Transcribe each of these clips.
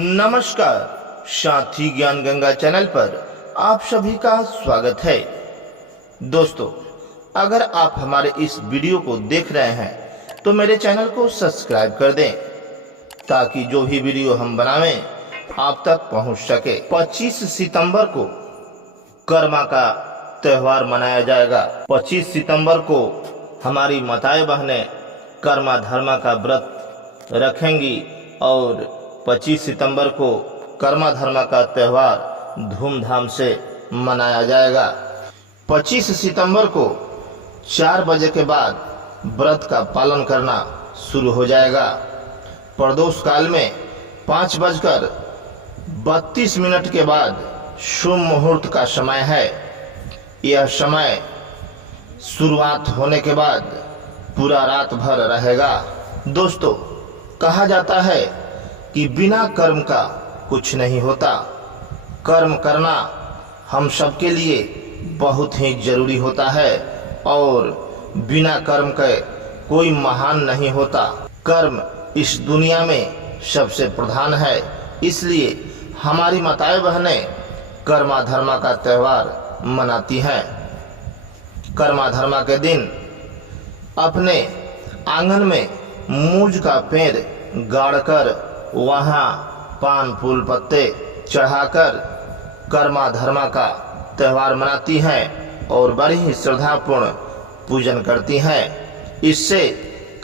नमस्कार, साथी ज्ञान गंगा चैनल पर आप सभी का स्वागत है। दोस्तों, अगर आप हमारे इस वीडियो को देख रहे हैं तो मेरे चैनल को सब्सक्राइब कर दें ताकि जो भी वीडियो हम बनावें आप तक पहुंच सके। 25 सितंबर को कर्मा का त्योहार मनाया जाएगा। 25 सितंबर को हमारी माताएं बहनें कर्मा धर्मा का व्रत रखेंगी और 25 सितंबर को कर्मा धर्मा का त्योहार धूमधाम से मनाया जाएगा। 25 सितंबर को 4 बजे के बाद व्रत का पालन करना शुरू हो जाएगा। प्रदोष काल में 5:32 के बाद शुभ मुहूर्त का समय है। यह समय शुरुआत होने के बाद पूरा रात भर रहेगा। दोस्तों, कहा जाता है कि बिना कर्म का कुछ नहीं होता। कर्म करना हम सबके लिए बहुत ही जरूरी होता है और बिना कर्म के कोई महान नहीं होता। कर्म इस दुनिया में सबसे प्रधान है, इसलिए हमारी माताएं बहनें कर्मा धर्मा का त्योहार मनाती हैं। कर्मा धर्मा के दिन अपने आंगन में मूज का पेड़ गाड़कर वहाँ पान फूल पत्ते चढ़ाकर कर्मा धर्मा का त्योहार मनाती हैं और बड़ी ही श्रद्धापूर्ण पूजन करती हैं। इससे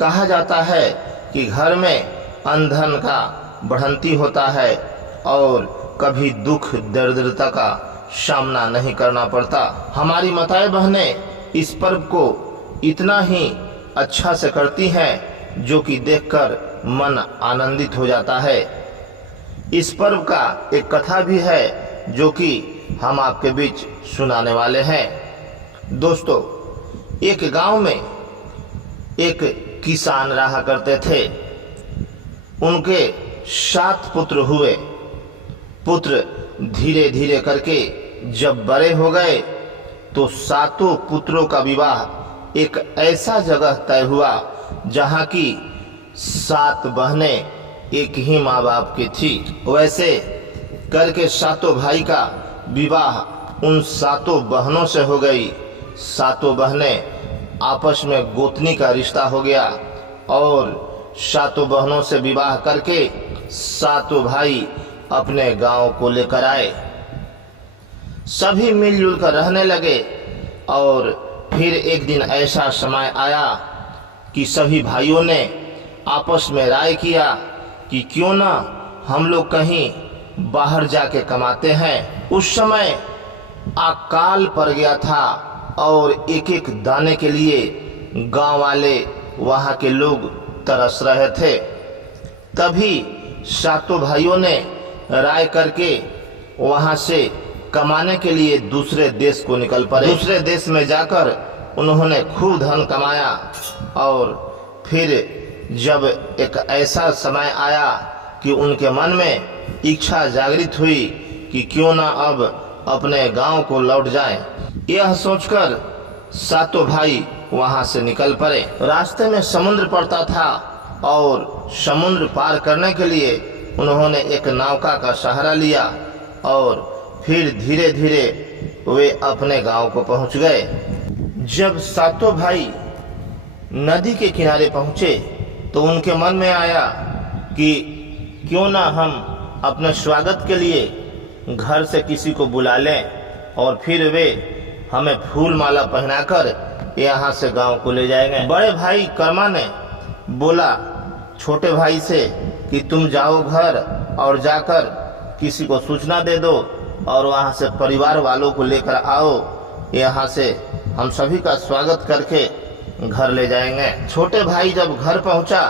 कहा जाता है कि घर में अंधन का बढ़ंती होता है और कभी दुख दरिद्रता का सामना नहीं करना पड़ता। हमारी माताएं बहनें इस पर्व को इतना ही अच्छा से करती हैं जो कि देखकर मन आनंदित हो जाता है। इस पर्व का एक कथा भी है जो कि हम आपके बीच सुनाने वाले हैं। दोस्तों, एक गांव में एक किसान रहा करते थे। उनके 7 पुत्र हुए। पुत्र धीरे धीरे करके जब बड़े हो गए तो 7 पुत्रों का विवाह एक ऐसा जगह तय हुआ जहाँ की 7 बहनें एक ही माँ बाप की थी। वैसे करके 7 भाई का विवाह उन 7 बहनों से हो गई। 7 बहनें आपस में गोतनी का रिश्ता हो गया और 7 बहनों से विवाह करके 7 भाई अपने गांव को लेकर आए। सभी मिलजुल कर रहने लगे और फिर एक दिन ऐसा समय आया कि सभी भाइयों ने आपस में राय किया कि क्यों ना हम लोग कहीं बाहर जाके कमाते हैं। उस समय अकाल पड़ गया था और एक एक दाने के लिए गांव वाले वहां के लोग तरस रहे थे। तभी 7 भाइयों ने राय करके वहां से कमाने के लिए दूसरे देश को निकल पड़े। दूसरे देश में जाकर उन्होंने खूब धन कमाया और फिर जब एक ऐसा समय आया कि उनके मन में इच्छा जागृत हुई कि क्यों ना अब अपने गांव को लौट जाएं। यह सोचकर 7 भाई वहां से निकल पड़े। रास्ते में समुद्र पड़ता था और समुद्र पार करने के लिए उन्होंने एक नौका का सहारा लिया और फिर धीरे धीरे वे अपने गांव को पहुंच गए। जब 7 भाई नदी के किनारे पहुंचे तो उनके मन में आया कि क्यों ना हम अपने स्वागत के लिए घर से किसी को बुला लें और फिर वे हमें फूल माला पहनाकर यहाँ से गांव को ले जाएंगे। बड़े भाई कर्मा ने बोला छोटे भाई से कि तुम जाओ घर और जाकर किसी को सूचना दे दो और वहाँ से परिवार वालों को लेकर आओ, यहाँ से हम सभी का स्वागत करके घर ले जाएंगे। छोटे भाई जब घर पहुंचा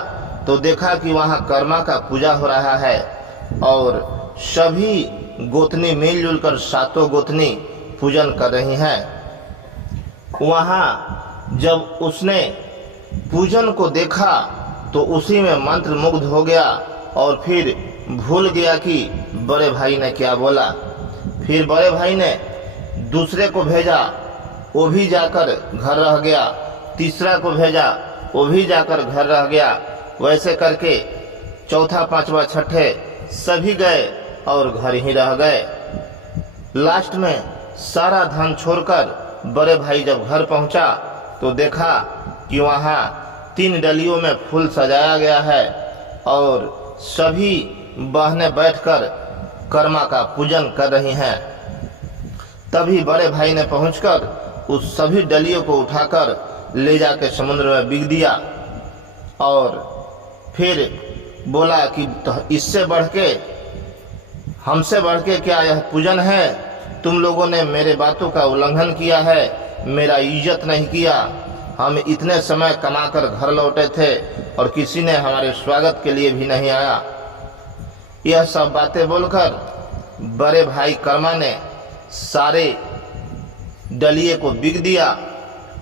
तो देखा कि वहां कर्मा का पूजा हो रहा है और सभी गोतनी मिलजुल कर 7 गोतनी पूजन कर रही हैं। वहां जब उसने पूजन को देखा तो उसी में मंत्र मुग्ध हो गया और फिर भूल गया कि बड़े भाई ने क्या बोला। फिर बड़े भाई ने दूसरे को भेजा, वो भी जाकर घर रह गया। तीसरा को भेजा, वो भी जाकर घर रह गया। वैसे करके चौथा, पांचवा, छठे सभी गए और घर ही रह गए। लास्ट में सारा धन छोड़कर बड़े भाई जब घर पहुंचा तो देखा कि वहाँ 3 डलियों में फूल सजाया गया है और सभी बहनें बैठकर कर्मा का पूजन कर रही हैं। तभी बड़े भाई ने पहुंचकर उस सभी डलियों को उठाकर ले जाकर समुद्र में बिक दिया और फिर बोला कि इससे बढ़ के हमसे बढ़ के क्या यह पूजन है? तुम लोगों ने मेरे बातों का उल्लंघन किया है, मेरा इज्जत नहीं किया। हम इतने समय कमाकर घर लौटे थे और किसी ने हमारे स्वागत के लिए भी नहीं आया। यह सब बातें बोलकर बड़े भाई कर्मा ने सारे डलिए को बिक दिया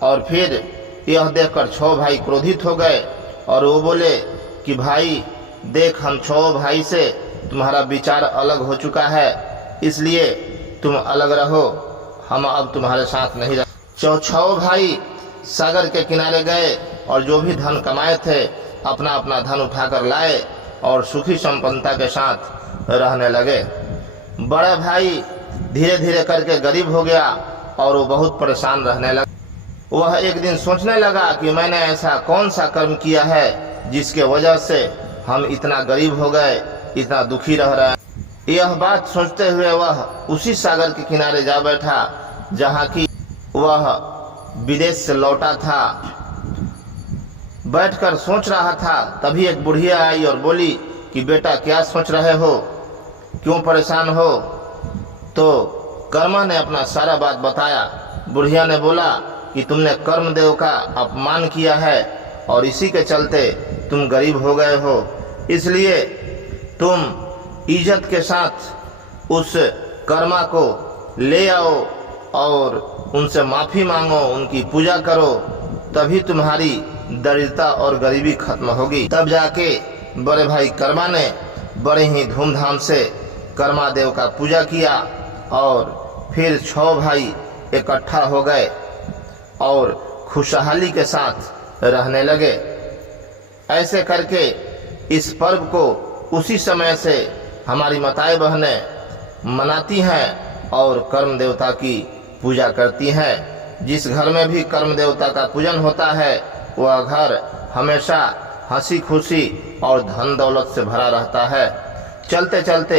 और फिर यह देखकर 6 भाई क्रोधित हो गए और वो बोले कि भाई देख, हम 6 भाई से तुम्हारा विचार अलग हो चुका है, इसलिए तुम अलग रहो, हम अब तुम्हारे साथ नहीं रह। 6 भाई सागर के किनारे गए और जो भी धन कमाए थे अपना अपना धन उठाकर लाए और सुखी संपन्नता के साथ रहने लगे। बड़ा भाई धीरे धीरे करके गरीब हो गया और वो बहुत परेशान रहने लगा। वह एक दिन सोचने लगा कि मैंने ऐसा कौन सा कर्म किया है जिसके वजह से हम इतना गरीब हो गए, इतना दुखी रह रहे हैं। यह बात सोचते हुए वह उसी सागर के किनारे जा बैठा जहाँ की वह विदेश से लौटा था। बैठकर सोच रहा था, तभी एक बुढ़िया आई और बोली कि बेटा क्या सोच रहे हो, क्यों परेशान हो? तो कर्मा ने अपना सारा बात बताया। बुढ़िया ने बोला कि तुमने कर्मदेव का अपमान किया है और इसी के चलते तुम गरीब हो गए हो, इसलिए तुम इज्जत के साथ उस कर्मा को ले आओ और उनसे माफ़ी मांगो, उनकी पूजा करो, तभी तुम्हारी दरिद्रता और गरीबी खत्म होगी। तब जाके बड़े भाई कर्मा ने बड़े ही धूमधाम से कर्मा देव का पूजा किया और फिर 6 भाई इकट्ठा हो गए और खुशहाली के साथ रहने लगे। ऐसे करके इस पर्व को उसी समय से हमारी माताएं बहनें मनाती हैं और कर्म देवता की पूजा करती हैं। जिस घर में भी कर्म देवता का पूजन होता है वह घर हमेशा हंसी खुशी और धन दौलत से भरा रहता है। चलते चलते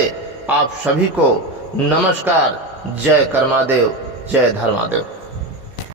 आप सभी को नमस्कार। जय कर्मादेव, जय धर्मादेव।